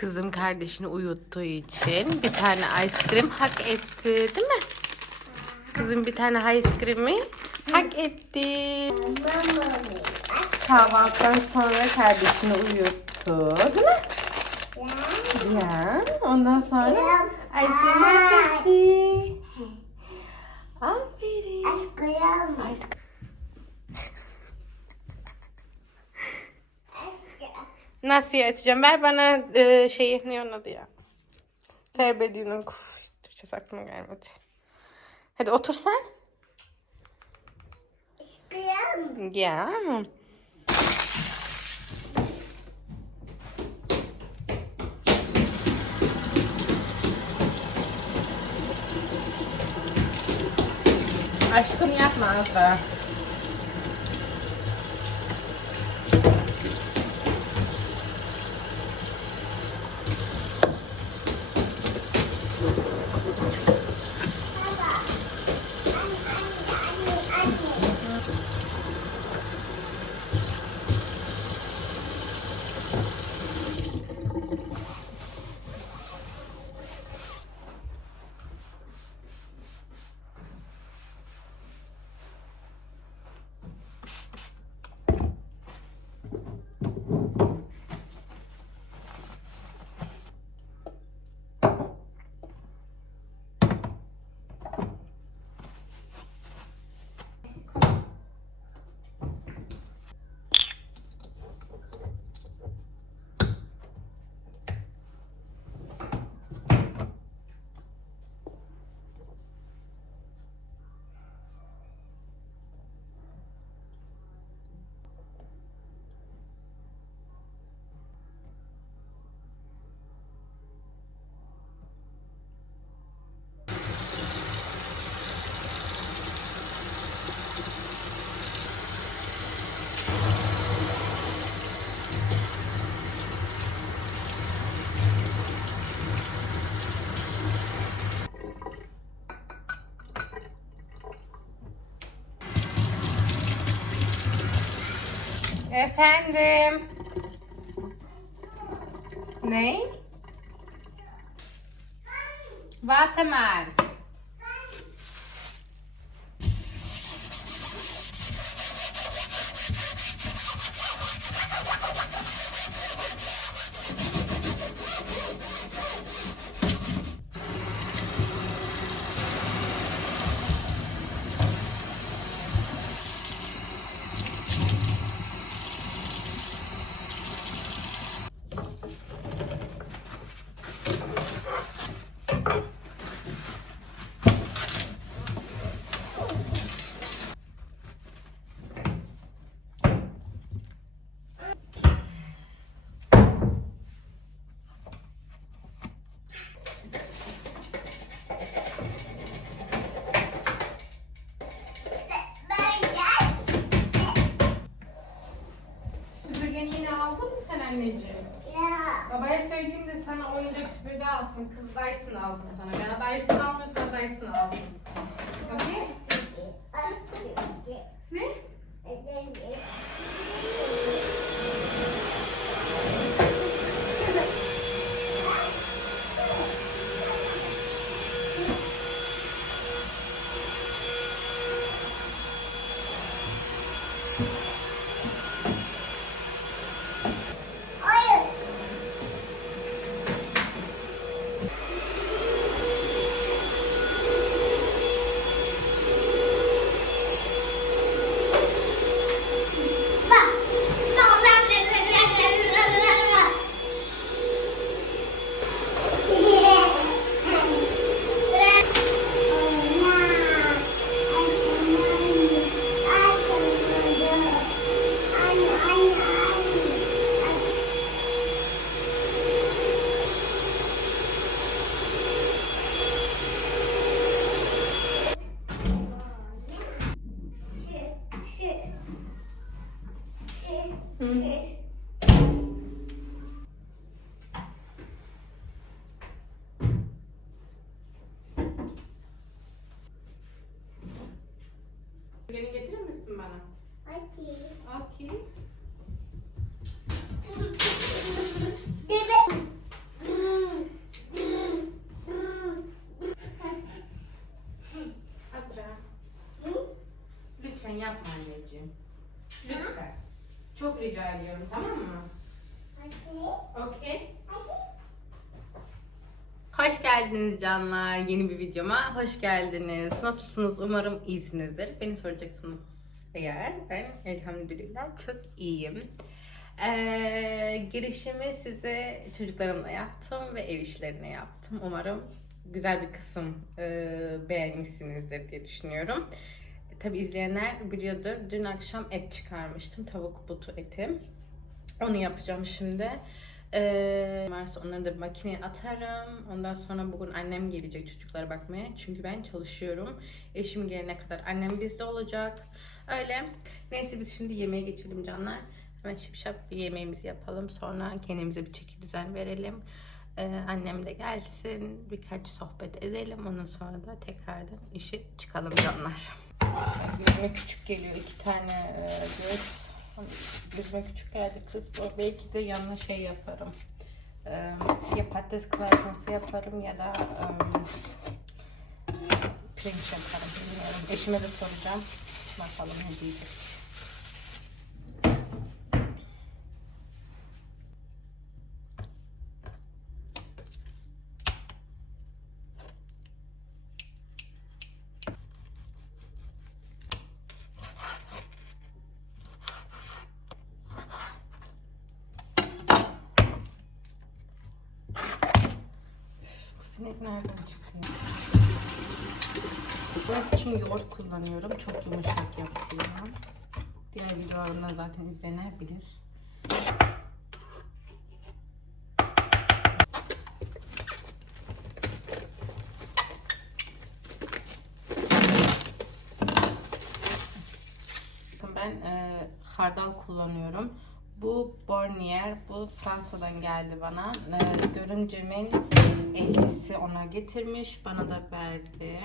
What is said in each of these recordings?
Kızım kardeşini uyuttuğu için bir tane ice cream hak etti değil mi? Kızım bir tane ice cream'i hak etti. Kahvaltıdan sonra kardeşini uyuttu değil mi? Ya ondan sonra ice cream hak etti. Nasıl açacağım? Ver bana e, şeyi ne onun adı ya? Ferbedi'nin Türkçesi aklıma gelmedi. Hadi otur sen. Ya. Aşkım yapma Azra. Efendim. Ne? Warte geldiniz canlar. Yeni bir videoma hoş geldiniz. Nasılsınız? Umarım iyisinizdir. Beni soracaksınız eğer. Ben elhamdülillah çok iyiyim. Ee, girişimi size çocuklarımla yaptım ve ev işlerine yaptım. Umarım güzel bir kısım e, beğenmişsinizdir diye düşünüyorum. Tabi izleyenler biliyordur. Dün akşam et çıkarmıştım. Tavuk butu eti. Onu yapacağım şimdi. Ee, varsa onları da bir makineye atarım. Ondan sonra bugün annem gelecek çocuklara bakmaya. Çünkü ben çalışıyorum. Eşim gelene kadar annem bizde olacak. Öyle. Neyse biz şimdi yemeğe geçelim canlar. Hemen şıp şap bir yemeğimizi yapalım. Sonra kendimize bir çeki düzen verelim. Ee, annem de gelsin. Birkaç sohbet edelim. Ondan sonra da tekrardan işe çıkalım canlar. Gözüme küçük geliyor. iki tane göz. Gözüme küçük geldi kız. Belki de yanına şey yaparım. Ee, ya patates kızartması yaparım ya da um, pirinç yaparım. Bilmiyorum. Eşime de soracağım. Bakalım ne diyecek. Bu sinek nereden çıktı? Yemek için yoğurt kullanıyorum. Çok yumuşak yapıyorum. Diğer videolarımda zaten izleyenler bilir. Ben e, hardal kullanıyorum. Bu Bornier, bu Fransa'dan geldi bana. E, görümcemin eltisi ona getirmiş, bana da verdi.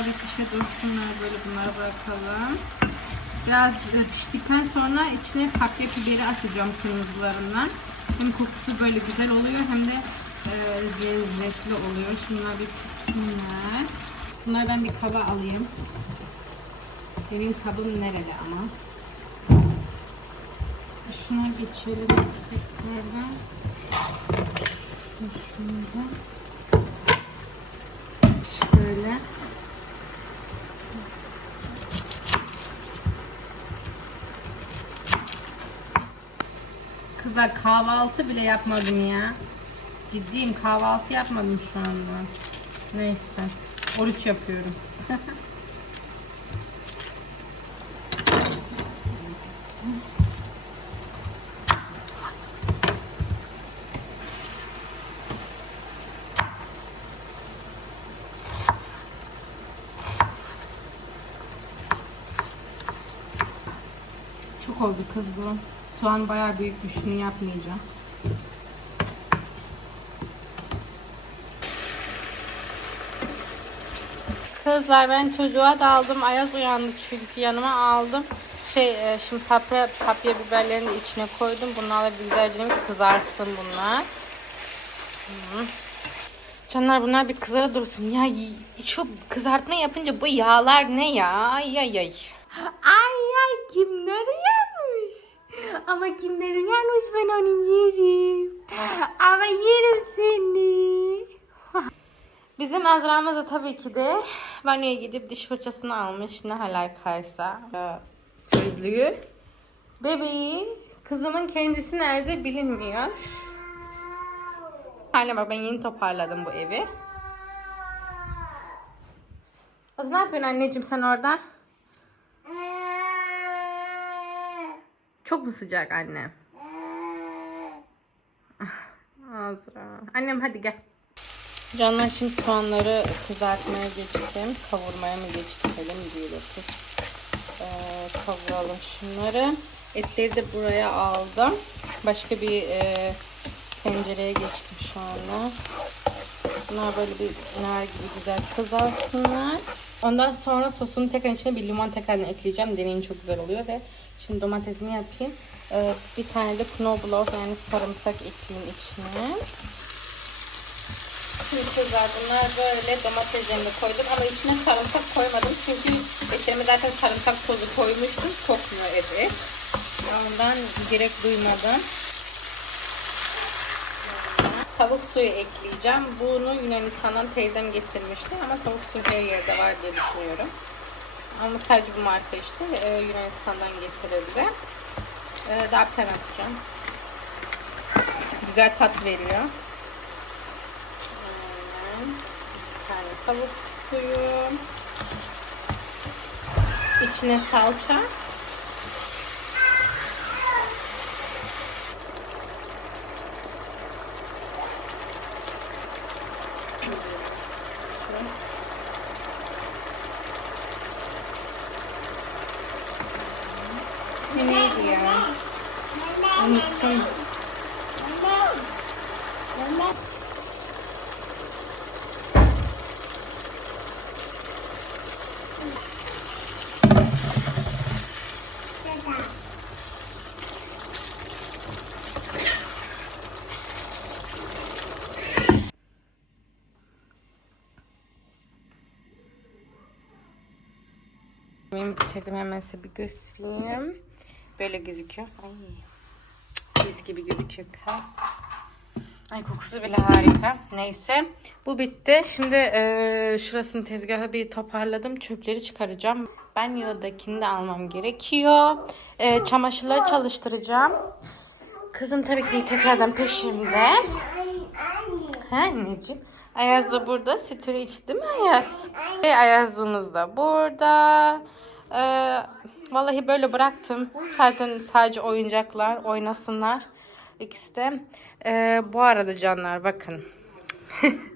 Bunlar bir pişe dursunlar böyle bunları bırakalım. Biraz e, piştikten sonra içine kapya biberi atacağım kırmızılarından. Hem kokusu böyle güzel oluyor hem de e, lezzetli oluyor. Şunlar bir pişsinler. Bunları ben bir kaba alayım. Benim kabım nerede ama? Şuna geçelim tekrardan. Şöyle. Kızlar kahvaltı bile yapmadım ya. Ciddiyim kahvaltı yapmadım şu anda. Neyse. Oruç yapıyorum. Çok oldu kız. Soğan bayağı büyükmüş. Şunu yapmayacağım. Kızlar ben çocuğa daldım. Ayaz uyandı çünkü yanıma aldım. Şey e, şimdi kapya, kapya biberlerini de içine koydum. Bunlarla güzelce kızarsın bunlar. Canlar bunlar bir kızara dursun. Ya şu kızartma yapınca bu yağlar ne ya? Ay ay ay. Ay ay kimler uyanmış? Ama kimler uyanmış ben onu yerim. Ama yerim seni. Bizim Azra'mız da tabii ki de banyoya gidip diş fırçasını almış. Ne alakaysa. Ee, Sözlüğü. Bebeği. Kızımın kendisi nerede bilinmiyor. Haline bak ben yeni toparladım bu evi. Az ne yapıyorsun anneciğim sen orada? Çok mu sıcak anne? Azra. Annem hadi gel. Canlar şimdi soğanları kızartmaya geçtim. Kavurmaya mı geçelim diyoruz. Ee, kavuralım şunları. Etleri de buraya aldım. Başka bir e, tencereye geçtim şu anda. Bunlar böyle bir nar gibi güzel kızarsınlar. Ondan sonra sosunu tekrar içine bir limon tekrardan ekleyeceğim. Deneyin çok güzel oluyor ve şimdi domatesimi yapayım. Ee, bir tane de knoblauch yani sarımsak ekleyeyim içine. Şimdi kızlar bunlar böyle domateslerini koydum ama içine sarımsak koymadım çünkü etlerime zaten sarımsak tozu koymuştum. Kokmuyor eti. Ondan gerek duymadım. Tavuk suyu ekleyeceğim. Bunu Yunanistan'dan teyzem getirmişti ama tavuk suyu her yerde var diye düşünüyorum. Ama sadece bu marka işte e, Yunanistan'dan getirildi. E, daha bir atacağım. Güzel tat veriyor. Bir tane tavuk suyu. İçine salça. Unuttum. Benim bitirdim hemen size bir göstereyim. Böyle gözüküyor. Ay. Gibi gözüküyor kas. Ay kokusu bile harika. Neyse. Bu bitti. Şimdi e, şurasını tezgahı bir toparladım. Çöpleri çıkaracağım. Banyodakini de almam gerekiyor. E, çamaşırları çalıştıracağım. Kızım tabii ki tekrardan peşimde. Ha anneciğim? Ayaz da burada. Sütünü içti mi Ayaz? Ve Ayaz'ımız da burada. Ee, vallahi böyle bıraktım. Zaten sadece oyuncaklar oynasınlar. İkisi de. Ee, bu arada canlar bakın.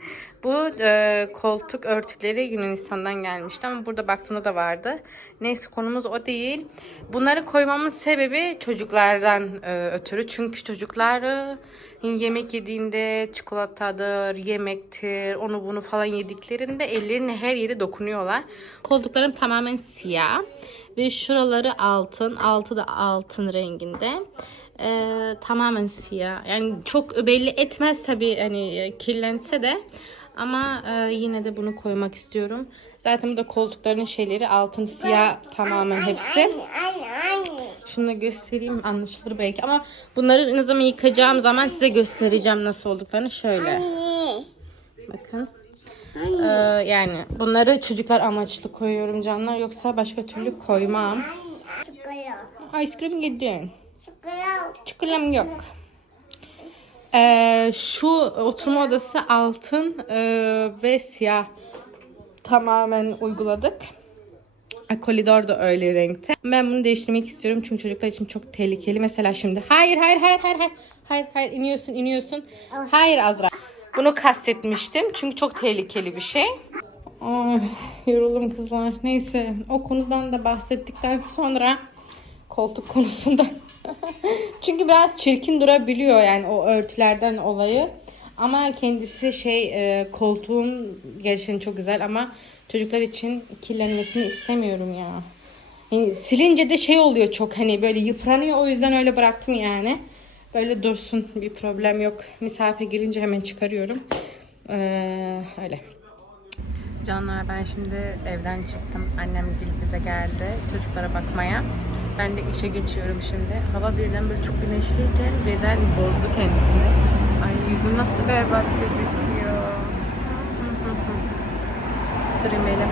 Bu e, koltuk örtüleri Yunanistan'dan gelmişti ama burada baktığımda da vardı. Neyse konumuz o değil. Bunları koymamın sebebi çocuklardan e, ötürü. Çünkü çocuklar e, yemek yediğinde çikolatadır, yemektir, onu bunu falan yediklerinde ellerine her yeri dokunuyorlar. Koltuklarım tamamen siyah ve şuraları altın, altı da altın renginde. Ee, tamamen siyah. Yani çok belli etmez tabii hani kirlense de. Ama e, yine de bunu koymak istiyorum. Zaten bu da koltukların şeyleri altın siyah tamamen hepsi. Şunu da göstereyim anlaşılır belki ama bunları ne zaman yıkayacağım zaman size göstereceğim nasıl olduklarını şöyle. Bakın. Ee, yani bunları çocuklar amaçlı koyuyorum canlar yoksa başka türlü koymam. Ice cream yedin. Çikolam yok. Ee, şu oturma odası altın e, ve siyah tamamen uyguladık. E, Koridor da öyle renkte. Ben bunu değiştirmek istiyorum çünkü çocuklar için çok tehlikeli. Mesela şimdi hayır hayır hayır hayır hayır hayır hayır iniyorsun iniyorsun. Hayır Azra. Bunu kastetmiştim çünkü çok tehlikeli bir şey. Ay, yoruldum kızlar. Neyse o konudan da bahsettikten sonra koltuk konusunda. Çünkü biraz çirkin durabiliyor yani o örtülerden olayı. Ama kendisi şey e, koltuğun gerçekten çok güzel ama çocuklar için kirlenmesini istemiyorum ya. Yani silince de şey oluyor çok hani böyle yıpranıyor o yüzden öyle bıraktım yani. Böyle dursun bir problem yok. Misafir gelince hemen çıkarıyorum. Ee, öyle. Canlar ben şimdi evden çıktım. Annem bize geldi çocuklara bakmaya. Ben de işe geçiyorum şimdi. Hava birden böyle çok güneşliyken birden bozdu kendisini. Ay yüzüm nasıl berbat gözüküyor. Sürmeli.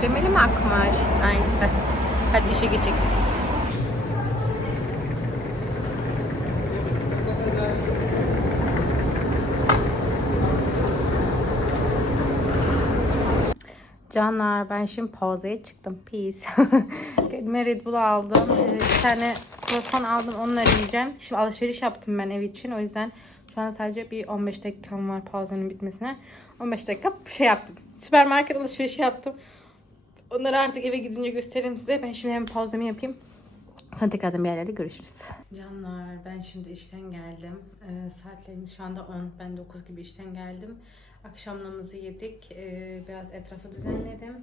Sürmeli mi akmar? Neyse. Hadi işe geçecek. Canlar ben şimdi pauzaya çıktım. Peace. Kendime Red Bull aldım. Ee, Bir tane croissant aldım. Onları yiyeceğim. Şimdi alışveriş yaptım ben ev için. O yüzden Şu an sadece bir 15 dakikam var pauzanın bitmesine. 15 dakika şey yaptım. Süpermarket alışverişi yaptım. Onları artık eve gidince gösteririm size. Ben şimdi hemen pauzamı yapayım. Sonra tekrardan bir yerlerde görüşürüz. Canlar ben şimdi işten geldim. Ee, saatlerimiz şu anda 10. Ben 9 gibi işten geldim. Akşamlarımızı yedik. Ee, biraz etrafı düzenledim.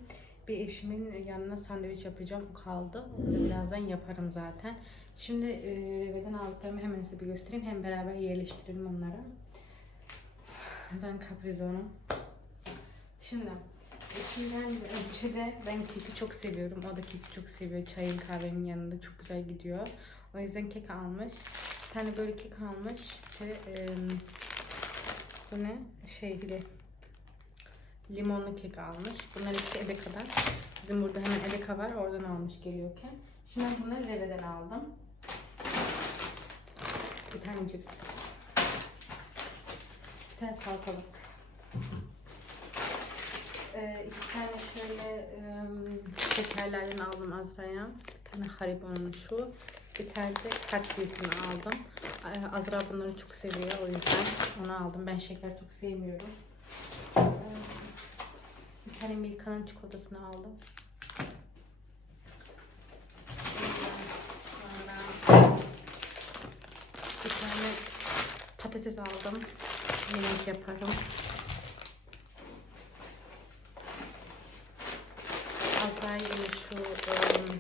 Bir eşimin yanına sandviç yapacağım. O kaldı. Onu da birazdan yaparım zaten. Şimdi e, reveden aldıklarımı hemen size bir göstereyim. Hem beraber yerleştirelim onları. Zaten kaprizonum. Şimdi eşimden önce de ben keki çok seviyorum. O da keki çok seviyor. Çayın kahvenin yanında çok güzel gidiyor. O yüzden kek almış. Bir tane böyle kek almış. İşte, e, bu ne? Şey bir de limonlu kek almış. Bunlar ikisi Edeka'dan. Bizim burada hemen Edeka var. Oradan almış geliyorken. Şimdi ben bunları Reve'den aldım. Bir tane cips. Bir tane salatalık. Ee, iki tane şöyle ım, şekerlerden aldım Azra'ya. Bir tane Haribo'nun şu. Bir tane de katliyesini aldım. Ee, Azra bunları çok seviyor. O yüzden onu aldım. Ben şeker çok sevmiyorum. Ee, bir tane Milka'nın çikolatasını aldım. Sonra bir tane patates aldım. Yemek yaparım. Azra yine şu ım,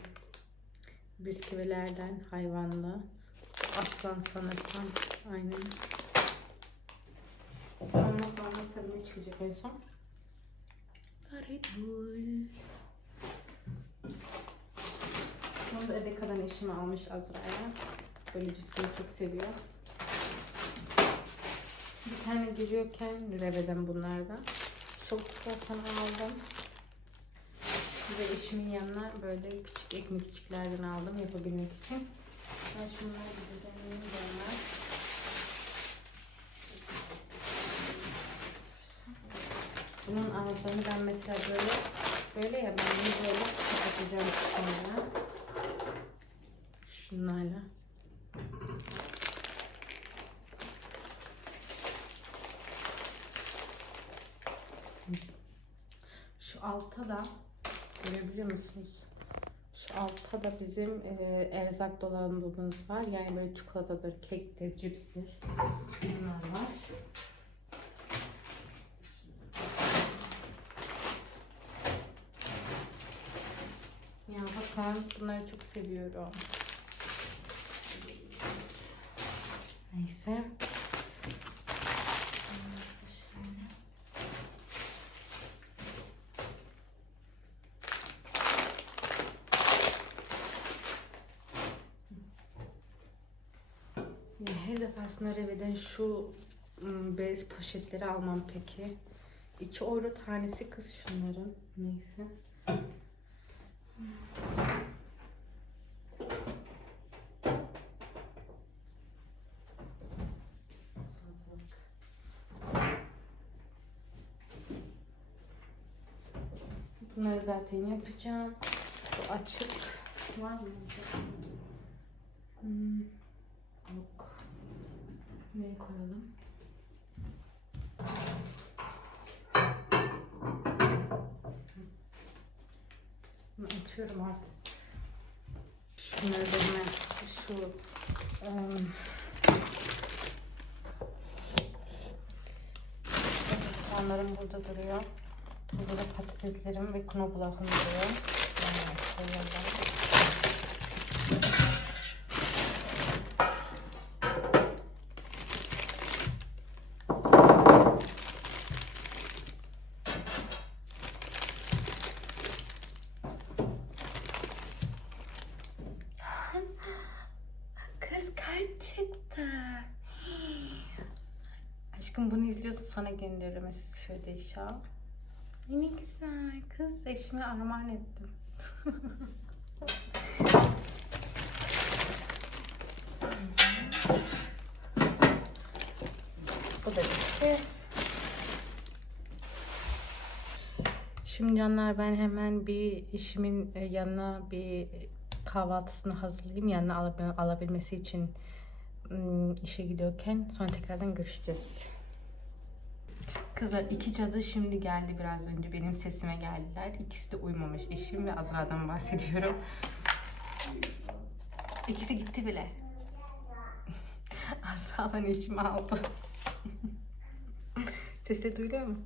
bisküvilerden hayvanlı. Aslan sanırsam. Aynen. Ondan sonra sabine çıkacak en son. Red Bull. Bunu da Edeka'dan eşim almış Azra'ya. Böyle cidden çok seviyor. Bir tane geliyorken Reve'den bunlardan. Çok sana aldım. Ve eşimin yanına böyle küçük ekmekçiklerden aldım yapabilmek için. Ben şunları bir düzenleyeyim canlar. Bunun ağızlarını ben mesela böyle böyle ya ben bunu böyle kapatacağım sonra. Şunlarla. Şu alta da görebiliyor musunuz? Şu altta da bizim e, erzak dolabımız var. Yani böyle çikolatadır, kektir, cipstir. Bunlar var. Ya bakın bunları çok seviyorum. Neyse. Ya her defasında Reve'den şu ım, bez poşetleri almam peki. 2 euro tanesi kız şunların. Neyse. Bunları zaten yapacağım. Bu açık. Var mı? Hmm. Yok. Nereye koyalım? Bunu atıyorum artık. Şunları da hemen şu um, soğanlarım burada duruyor. Burada da patateslerim ve knoblauch'um duruyor. Yani koyalım. Kız kalp çıktı. Aşkım bunu izliyorsa sana gönderirim Ferdişa. Ay Ne güzel kız eşime armağan ettim. Bu da bitti. Şimdi canlar ben hemen bir işimin e, yanına bir kahvaltısını hazırlayayım. Yanına alab- alabilmesi için işe gidiyorken sonra tekrardan görüşeceğiz. Kızlar iki cadı şimdi geldi biraz önce benim sesime geldiler. İkisi de uyumamış. Eşim ve Azra'dan bahsediyorum. İkisi gitti bile. Azra'dan eşimi aldı. Sesleri duyuluyor mu?